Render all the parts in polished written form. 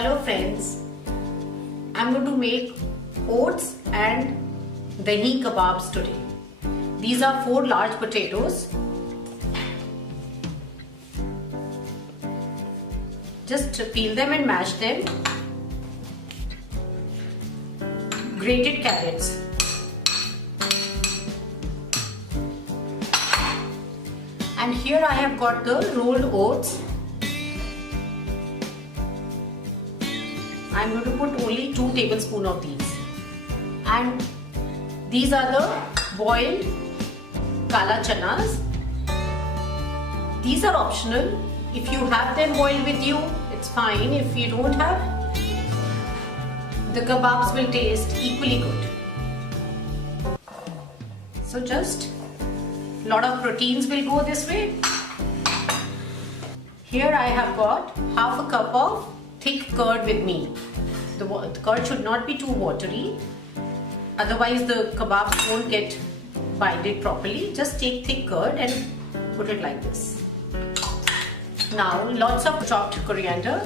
Hello friends, I'm going to make oats and dahi kebabs today. These are 4 large potatoes. Just peel them and mash them. Grated carrots. And here I have got the rolled oats. I'm going to put only 2 tablespoons of these. And these are the boiled kala chanas. These are optional. If you have them boiled with you, it's fine. If you don't have, the kebabs will taste equally good. So just a lot of proteins will go this way. Here I have got half a cup of thick curd with me. The curd should not be too watery, otherwise the kebabs won't get binded properly. Just take thick curd and put it like this. Now lots of chopped coriander.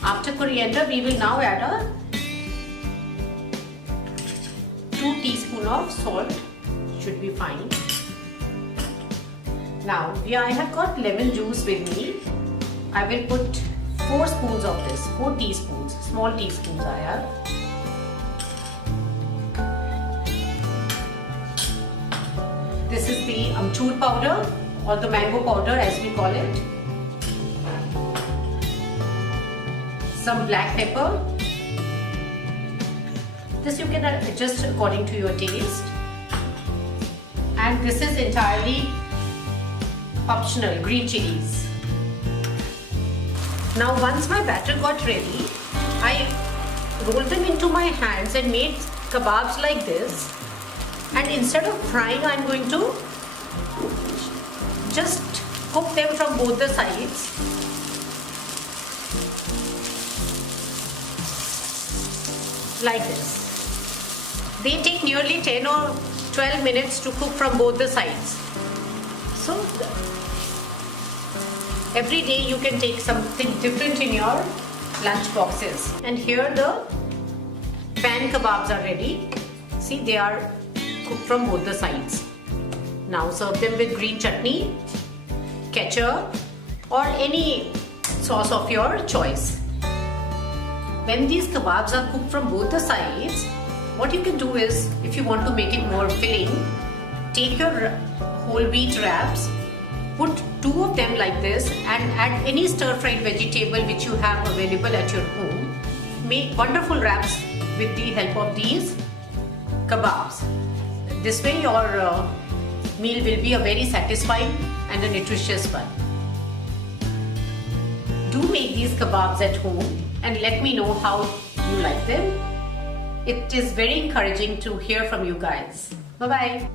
After coriander, we will now add a 2 teaspoons of salt. Should be fine. Now I have got lemon juice with me. I will put 4 spoons of this, 4 teaspoons, small teaspoons I have. This is the amchur powder or the mango powder as we call it. Some black pepper. This you can adjust according to your taste. And this is entirely optional, green chilies. Now once my batter got ready, I rolled them into my hands and made kebabs like this. And instead of frying, I'm going to just cook them from both the sides. Like this. They take nearly 10 or 12 minutes to cook from both the sides. So every day you can take something different in your lunch boxes. And here the pan kebabs are ready. See, they are cooked from both the sides. Now serve them with green chutney, ketchup or any sauce of your choice. When these kebabs are cooked from both the sides, what you can do is, if you want to make it more filling, take your whole wheat wraps, put 2 of them like this and add any stir-fried vegetable which you have available at your home. Make wonderful wraps with the help of these kebabs. This way your meal will be a very satisfying and a nutritious one. Do make these kebabs at home and let me know how you like them. It is very encouraging to hear from you guys. Bye-bye.